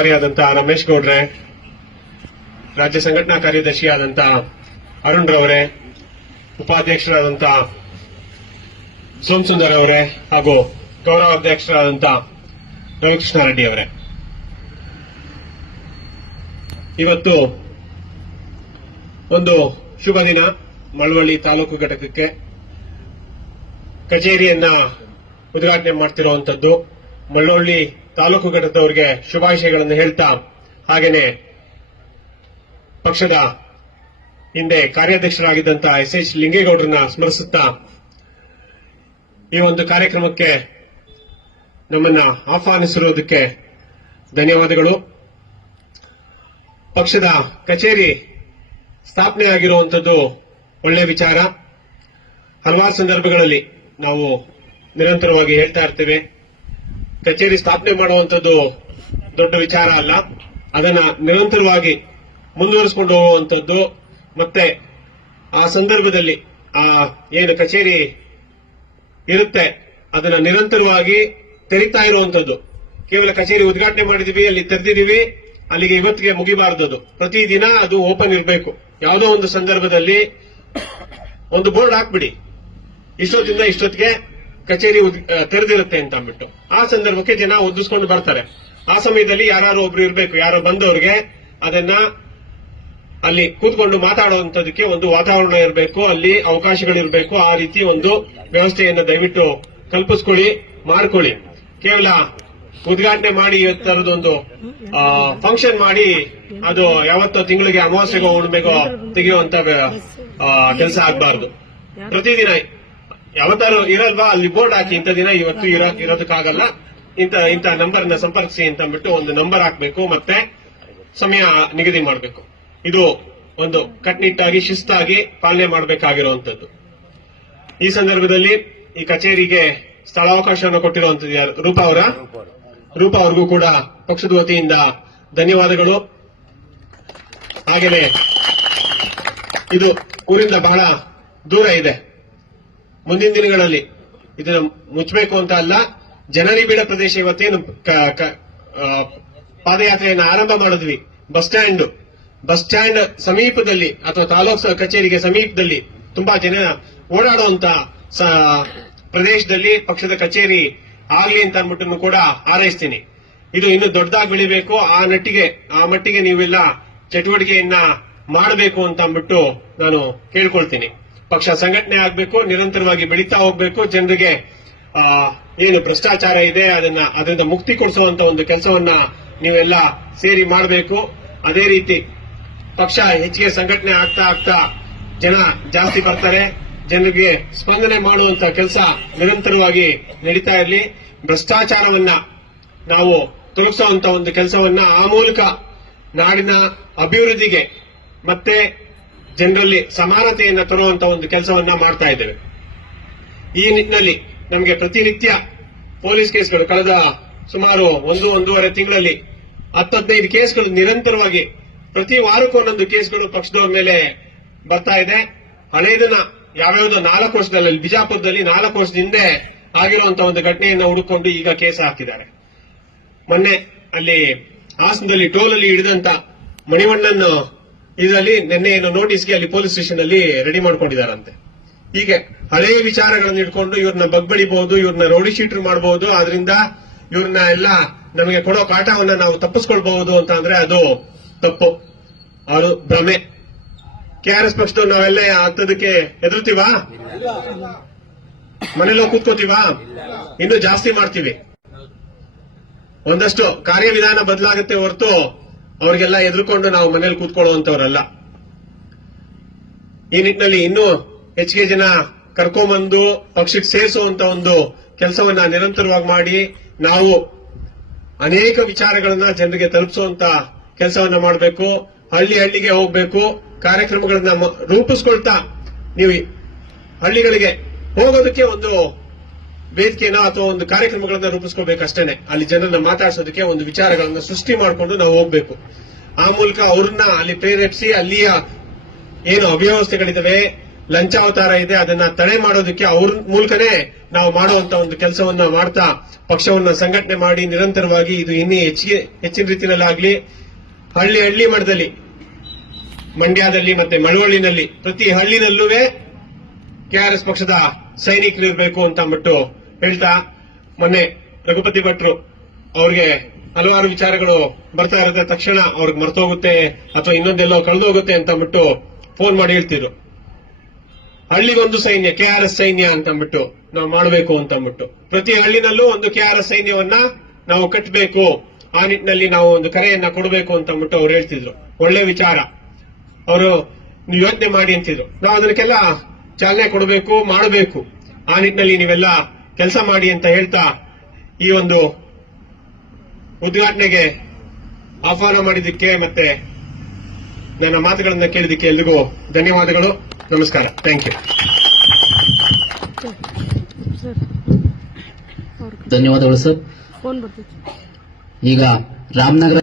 ಕಾರ್ಯಾದಂತಹ ರಮೇಶ್ ಗೌಡ್ರೆ, ರಾಜ್ಯ ಸಂಘಟನಾ ಕಾರ್ಯದರ್ಶಿಯಾದಂತ ಅರುಣ್ ರವರೇ ಉಪಾಧ್ಯಕ್ಷರಾದಂಥ ಸೋಮಸುಂದರ್ ಅವರೇ ಹಾಗೂ ಗೌರವ ಅಧ್ಯಕ್ಷರಾದಂತ ರವಿಕೃಷ್ಣ ರೆಡ್ಡಿ ಅವರೇ. ಇವತ್ತು ಒಂದು ಶುಭ ದಿನ ಮಳವಳ್ಳಿ ತಾಲೂಕು ಘಟಕಕ್ಕೆ ಕಚೇರಿಯನ್ನ ಉದ್ಘಾಟನೆ ಮಾಡ್ತಿರುವಂತದ್ದು ಮಳ್ಳೊಳ್ಳಿ ತಾಲೂಕು ಘಟಕದವರಿಗೆ ಶುಭಾಶಯಗಳನ್ನು ಹೇಳ್ತಾ ಹಾಗೇನೆ ಪಕ್ಷದ ಹಿಂದೆ ಕಾರ್ಯಾಧ್ಯಕ್ಷರಾಗಿದ್ದಂತಹ ಎಸ್ ಎಚ್ ಲಿಂಗೇಗೌಡರನ್ನ ಸ್ಮರಿಸುತ್ತಾ ಈ ಒಂದು ಕಾರ್ಯಕ್ರಮಕ್ಕೆ ನಮ್ಮನ್ನ ಆಹ್ವಾನಿಸಿರುವುದಕ್ಕೆ ಧನ್ಯವಾದಗಳು. ಪಕ್ಷದ ಕಚೇರಿ ಸ್ಥಾಪನೆಯಾಗಿರುವಂಥದ್ದು ಒಳ್ಳೆ ವಿಚಾರ. ಹಲವಾರು ಸಂದರ್ಭಗಳಲ್ಲಿ ನಾವು ನಿರಂತರವಾಗಿ ಹೇಳ್ತಾ ಇರ್ತೇವೆ. ಕಚೇರಿ ಸ್ಥಾಪನೆ ಮಾಡುವಂತದ್ದು ದೊಡ್ಡ ವಿಚಾರ ಅಲ್ಲ. ಅದನ್ನ ನಿರಂತರವಾಗಿ ಮುಂದುವರಿಸಿಕೊಂಡು ಹೋಗುವಂತದ್ದು ಮತ್ತೆ ಆ ಸಂದರ್ಭದಲ್ಲಿ ಆ ಏನು ಕಚೇರಿ ಇರುತ್ತೆ, ಅದನ್ನ ನಿರಂತರವಾಗಿ ತೆರಿತಾ ಇರುವಂತದ್ದು ಕೇವಲ ಕಚೇರಿ ಉದ್ಘಾಟನೆ ಮಾಡಿದೀವಿ, ಅಲ್ಲಿ ತೆರೆದಿದ್ದೀವಿ ಅಲ್ಲಿಗೆ ಇವತ್ತಿಗೆ ಮುಗಿಬಾರದು ಪ್ರತಿದಿನ ಅದು ಓಪನ್ ಇರಬೇಕು. ಯಾವುದೋ ಒಂದು ಸಂದರ್ಭದಲ್ಲಿ ಒಂದು ಬೋರ್ಡ್ ಹಾಕ್ಬಿಡಿ. ಇಷ್ಟೊತ್ತಿಂದ ಇಷ್ಟೊತ್ತಿಗೆ ಕಚೇರಿ ತೆರೆದಿರುತ್ತೆ ಅಂತ ಅಂದ್ಬಿಟ್ಟು ಆ ಸಂದರ್ಭಕ್ಕೆ ಜನ ಒದ್ದಿಸ್ಕೊಂಡು ಬರ್ತಾರೆ. ಆ ಸಮಯದಲ್ಲಿ ಯಾರು ಒಬ್ರು ಇರಬೇಕು. ಯಾರೋ ಬಂದವ್ರಿಗೆ ಅದನ್ನ ಅಲ್ಲಿ ಕೂತ್ಕೊಂಡು ಮಾತಾಡುವಂತದಕ್ಕೆ ಒಂದು ವಾತಾವರಣ ಇರಬೇಕು. ಅಲ್ಲಿ ಅವಕಾಶಗಳಿರಬೇಕು. ಆ ರೀತಿ ಒಂದು ವ್ಯವಸ್ಥೆಯನ್ನು ದಯವಿಟ್ಟು ಕಲ್ಪಿಸ್ಕೊಳ್ಳಿ, ಮಾಡ್ಕೊಳ್ಳಿ. ಕೇವಲ ಉದ್ಘಾಟನೆ ಮಾಡಿ ತರದೊಂದು ಫಂಕ್ಷನ್ ಮಾಡಿ ಅದು ಯಾವತ್ತೋ ತಿಂಗಳಿಗೆ ಅಮಾವಾಸ್ಯೆಗೋ ಉಣ್ಮೆಗೋ ತೆಗೆಯುವಂತ ಕೆಲಸ ಆಗಬಾರ್ದು. ಪ್ರತಿದಿನ ಯಾವತ್ತಾರು ಇರಲ್ವಾ? ಅಲ್ಲಿ ಬೋರ್ಡ್ ಹಾಕಿ ಇಂಥ ದಿನ ಇವತ್ತು ಇರೋ ಇರೋದಕ್ಕಾಗಲ್ಲ. ಇಂಥ ಇಂಥ ನಂಬರ್ನ ಸಂಪರ್ಕಿಸಿ ಅಂತ ಅಂದ್ಬಿಟ್ಟು ಒಂದು ನಂಬರ್ ಹಾಕಬೇಕು ಮತ್ತೆ ಸಮಯ ನಿಗದಿ ಮಾಡಬೇಕು. ಇದು ಒಂದು ಕಟ್ನಿಟ್ಟಾಗಿ, ಶಿಸ್ತಾಗಿ ಪಾಲನೆ ಮಾಡಬೇಕಾಗಿರುವಂತದ್ದು ಈ ಸಂದರ್ಭದಲ್ಲಿ ಈ ಕಚೇರಿಗೆ ಸ್ಥಳಾವಕಾಶವನ್ನು ಕೊಟ್ಟಿರುವಂತದ್ದು ಯಾರು? ರೂಪಾ ಅವರ? ರೂಪಾ ಅವ್ರಿಗೂ ಕೂಡ ಪಕ್ಷದ ವತಿಯಿಂದ ಧನ್ಯವಾದಗಳು. ಹಾಗೆಯೇ ಇದು ಊರಿಂದ ಬಹಳ ದೂರ ಇದೆ. ಮುಂದಿನ ದಿನಗಳಲ್ಲಿ ಇದನ್ನು ಮುಚ್ಚಬೇಕು ಅಂತ ಅಲ್ಲ ಜನನಿಬಿಡ ಪ್ರದೇಶ ಇವತ್ತೇನು ಪಾದಯಾತ್ರೆಯನ್ನು ಆರಂಭ ಮಾಡಿದ್ವಿ. ಬಸ್ ಸ್ಟ್ಯಾಂಡ್ ಬಸ್ ಸ್ಟ್ಯಾಂಡ್ ಸಮೀಪದಲ್ಲಿ ಅಥವಾ ತಾಲೂಕು ಕಚೇರಿಗೆ ಸಮೀಪದಲ್ಲಿ ತುಂಬಾ ಜನ ಓಡಾಡುವಂತ ಪ್ರದೇಶದಲ್ಲಿ ಪಕ್ಷದ ಕಚೇರಿ ಆಗ್ಲಿ ಅಂತ ಅಂದ್ಬಿಟ್ಟು ಕೂಡ ಹಾರೈಸ್ತೀನಿ. ಇದು ಇನ್ನು ದೊಡ್ಡದಾಗಿ ಬೆಳಿಬೇಕು. ಆ ನಟ್ಟಿಗೆ ಆ ಮಟ್ಟಿಗೆ ನೀವೆಲ್ಲ ಚಟುವಟಿಕೆಯನ್ನ ಮಾಡಬೇಕು ಅಂತ ಅಂದ್ಬಿಟ್ಟು ನಾನು ಕೇಳ್ಕೊಳ್ತೀನಿ. ಪಕ್ಷ ಸಂಘಟನೆ ಆಗಬೇಕು, ನಿರಂತರವಾಗಿ ಬೆಳೀತಾ ಹೋಗಬೇಕು, ಜನರಿಗೆ ಏನು ಭ್ರಷ್ಟಾಚಾರ ಇದೆ, ಅದನ್ನ, ಅದರಿಂದ ಮುಕ್ತಿ ಕೊಡಿಸುವಂತ ಒಂದು ಕೆಲಸವನ್ನ ನೀವೆಲ್ಲ ಸೇರಿ ಮಾಡಬೇಕು. ಅದೇ ರೀತಿ ಪಕ್ಷ ಹೆಚ್ಚಿಗೆ ಸಂಘಟನೆ ಆಗ್ತಾ ಆಗ್ತಾ ಜನ ಜಾಸ್ತಿ ಬರ್ತಾರೆ. ಜನರಿಗೆ ಸ್ಪಂದನೆ ಮಾಡುವಂತ ಕೆಲಸ ನಿರಂತರವಾಗಿ ನಡೀತಾ ಇರಲಿ. ಭ್ರಷ್ಟಾಚಾರವನ್ನ ನಾವು ತೊಲಗಿಸುವಂತ ಒಂದು ಕೆಲಸವನ್ನ ಆ ಮೂಲಕ ನಾಡಿನ ಅಭಿವೃದ್ಧಿಗೆ ಮತ್ತೆ ಜನರಲ್ಲಿ ಸಮಾನತೆಯನ್ನು ತರುವಂತ ಒಂದು ಕೆಲಸವನ್ನ ಮಾಡ್ತಾ ಇದ್ದೇವೆ. ಈ ನಿಟ್ಟಿನಲ್ಲಿ ನಮಗೆ ಪ್ರತಿನಿತ್ಯ ಪೊಲೀಸ್ ಕೇಸ್ಗಳು ಕಳೆದ ಸುಮಾರು ಒಂದು, ಒಂದೂವರೆ ತಿಂಗಳಲ್ಲಿ ಹತ್ತದೈದು ಕೇಸ್ಗಳು ನಿರಂತರವಾಗಿ ಪ್ರತಿ ವಾರಕ್ಕೂ ಒಂದೊಂದು ಕೇಸ್ಗಳು ಪಕ್ಷದ ಮೇಲೆ ಬರ್ತಾ ಇದೆ. ಹಳೆಯದನ್ನ ಯಾವ್ಯಾವುದೋ ನಾಲ್ಕು ವರ್ಷದಲ್ಲಿ, ಬಿಜಾಪುರದಲ್ಲಿ ನಾಲ್ಕು ವರ್ಷದ ಹಿಂದೆ ಆಗಿರುವಂತ ಒಂದು ಘಟನೆಯನ್ನ ಹುಡುಕೊಂಡು ಈಗ ಕೇಸ್ ಹಾಕಿದ್ದಾರೆ. ಮೊನ್ನೆ ಅಲ್ಲಿ ಹಾಸನದಲ್ಲಿ ಟೋಲಲ್ಲಿ ಹಿಡಿದಂತ ಮಣಿವಣ್ಣನ್ ಇದರಲ್ಲಿ ನಿನ್ನೆ ಏನು ನೋಟಿಸ್ಗೆ ಅಲ್ಲಿ ಪೊಲೀಸ್ ಸ್ಟೇಷನ್ ಅಲ್ಲಿ ರೆಡಿ ಮಾಡ್ಕೊಂಡಿದಾರಂತೆ ಹೀಗೆ ಹಳೆಯ ವಿಚಾರಗಳನ್ನು ಇಟ್ಕೊಂಡು ಇವ್ರನ್ನ ಬಗ್ಬಳಿಬಹುದು ಇವ್ರನ್ನ ರೌಡಿ ಶೀಟರ್ ಮಾಡಬಹುದು, ಆದ್ರಿಂದ ಇವ್ರನ್ನ ಎಲ್ಲ ನಮಗೆ ಕೊಡೋ ಪಾಠವನ್ನ ನಾವು ತಪ್ಪಿಸ್ಕೊಳ್ಬಹುದು ಅಂತ ಅಂದ್ರೆ ಅದು ತಪ್ಪು. ಅವರು ಭ್ರಮೆ. ಕೆಆರ್ಎಸ್ ಪಕ್ಷದವ್ರು ನಾವೆಲ್ಲ ಹತ್ತದಕ್ಕೆ ಹೆದರ್ತೀವಾ? ಮನೇಲಿ ಕೂತ್ಕೋತೀವಾ? ಇನ್ನೂ ಜಾಸ್ತಿ ಮಾಡ್ತೀವಿ. ಒಂದಷ್ಟು ಕಾರ್ಯವಿಧಾನ ಬದಲಾಗುತ್ತೆ ಹೊರತು ಅವ್ರಿಗೆಲ್ಲ ಎದುರುಕೊಂಡು ನಾವು ಮನೇಲಿ ಕೂತ್ಕೊಳ್ಳುವಂತವರಲ್ಲ ಈ ನಿಟ್ಟಿನಲ್ಲಿ ಇನ್ನೂ ಹೆಚ್ಚಿಗೆ ಜನ ಕರ್ಕೊಂಬಂದು ಪಕ್ಷಕ್ಕೆ ಸೇರಿಸುವಂತ ಒಂದು ಕೆಲಸವನ್ನ ನಿರಂತರವಾಗಿ ಮಾಡಿ, ನಾವು ಅನೇಕ ವಿಚಾರಗಳನ್ನ ಜನರಿಗೆ ತಲುಪಿಸುವಂತ ಕೆಲಸವನ್ನ ಮಾಡಬೇಕು, ಹಳ್ಳಿ ಹಳ್ಳಿಗೆ ಹೋಗಬೇಕು, ಕಾರ್ಯಕ್ರಮಗಳನ್ನ ರೂಪಿಸ್ಕೊಳ್ತಾ ನೀವು ಹಳ್ಳಿಗಳಿಗೆ ಹೋಗೋದಕ್ಕೆ ಒಂದು ವೇದಿಕೆನ ಅಥವಾ ಒಂದು ಕಾರ್ಯಕ್ರಮಗಳನ್ನ ರೂಪಿಸ್ಕೋಬೇಕಷ್ಟೇನೆ. ಅಲ್ಲಿ ಜನರನ್ನ ಮಾತಾಡಿಸೋದಕ್ಕೆ ಒಂದು ವಿಚಾರಗಳನ್ನ ಸೃಷ್ಟಿ ಮಾಡಿಕೊಂಡು ನಾವು ಹೋಗ್ಬೇಕು. ಆ ಮೂಲಕ ಅವ್ರನ್ನ ಅಲ್ಲಿ ಪ್ರೇರೇಪಿಸಿ ಅಲ್ಲಿಯ ಏನು ಅವ್ಯವಸ್ಥೆಗಳಿದಾವೆ, ಲಂಚಾವತಾರ ಇದೆ, ಅದನ್ನ ತಡೆ ಮಾಡೋದಕ್ಕೆ ಅವ್ರ ಮೂಲಕನೇ ನಾವು ಮಾಡುವಂತ ಒಂದು ಕೆಲಸವನ್ನ ಮಾಡ್ತಾ, ಪಕ್ಷವನ್ನ ಸಂಘಟನೆ ಮಾಡಿ ನಿರಂತರವಾಗಿ ಇದು ಇನ್ನೇ ಹೆಚ್ಚಿಗೆ, ಹೆಚ್ಚಿನ ರೀತಿಯಲ್ಲಾಗ್ಲಿ, ಹಳ್ಳಿ ಹಳ್ಳಿ ಮಟ್ಟದಲ್ಲಿ, ಮಂಡ್ಯದಲ್ಲಿ ಮತ್ತೆ ಮಳವಳ್ಳಿನಲ್ಲಿ, ಪ್ರತಿ ಹಳ್ಳಿನಲ್ಲೂ ಕೆಆರ್ಎಸ್ ಪಕ್ಷದ ಸೈನಿಕರು ಇರಬೇಕು ಅಂತ ಅಂದ್ಬಿಟ್ಟು ಹೇಳ್ತಾ ಮೊನ್ನೆ ರಘುಪತಿ ಭಟ್ರು ಅವ್ರಿಗೆ ಹಲವಾರು ವಿಚಾರಗಳು ಬರ್ತಾ ಇರುತ್ತೆ. ತಕ್ಷಣ ಅವ್ರಿಗೆ ಮರ್ತೋಗುತ್ತೆ ಅಥವಾ ಇನ್ನೊಂದೆಲ್ಲೋ ಕಳೆದೋಗುತ್ತೆ ಅಂತ ಅಂದ್ಬಿಟ್ಟು ಫೋನ್ ಮಾಡಿ ಹೇಳ್ತಿದ್ರು. ಹಳ್ಳಿಗೊಂದು ಸೈನ್ಯ, ಕೆ ಆರ್ ಎಸ್ ಸೈನ್ಯ ಅಂತ ಅಂದ್ಬಿಟ್ಟು ನಾವು ಮಾಡಬೇಕು ಅಂತ ಅಂದ್ಬಿಟ್ಟು. ಪ್ರತಿ ಹಳ್ಳಿನಲ್ಲೂ ಒಂದು ಕೆ ಆರ್ ಎಸ್ ಸೈನ್ಯವನ್ನ ನಾವು ಕಟ್ಟಬೇಕು ಆ ನಿಟ್ಟಿನಲ್ಲಿ ನಾವು ಒಂದು ಕರೆಯನ್ನ ಕೊಡಬೇಕು ಅಂತ ಅಂದ್ಬಿಟ್ಟು ಅವ್ರು ಹೇಳ್ತಿದ್ರು. ಒಳ್ಳೆ ವಿಚಾರ. ಅವರು ಯೋಚನೆ ಮಾಡಿ ಅಂತಿದ್ರು. ನಾವು ಅದಕ್ಕೆಲ್ಲ ಚಾಲನೆ ಕೊಡಬೇಕು, ಮಾಡಬೇಕು. ಆ ನಿಟ್ಟಿನಲ್ಲಿ ನೀವೆಲ್ಲ ಕೆಲಸ ಮಾಡಿ ಅಂತ ಹೇಳ್ತಾ ಈ ಒಂದು ಉದ್ಘಾಟನೆಗೆ ಆಹ್ವಾನ ಮಾಡಿದ್ದಕ್ಕೆ ಮತ್ತೆ ನನ್ನ ಮಾತುಗಳನ್ನ ಕೇಳಿದಕ್ಕೆ ಎಲ್ರಿಗೂ ಧನ್ಯವಾದಗಳು. ನಮಸ್ಕಾರ. ಥ್ಯಾಂಕ್ ಯು ಧನ್ಯವಾದಗಳು ಸರ್. ಈಗ ರಾಮನಗರ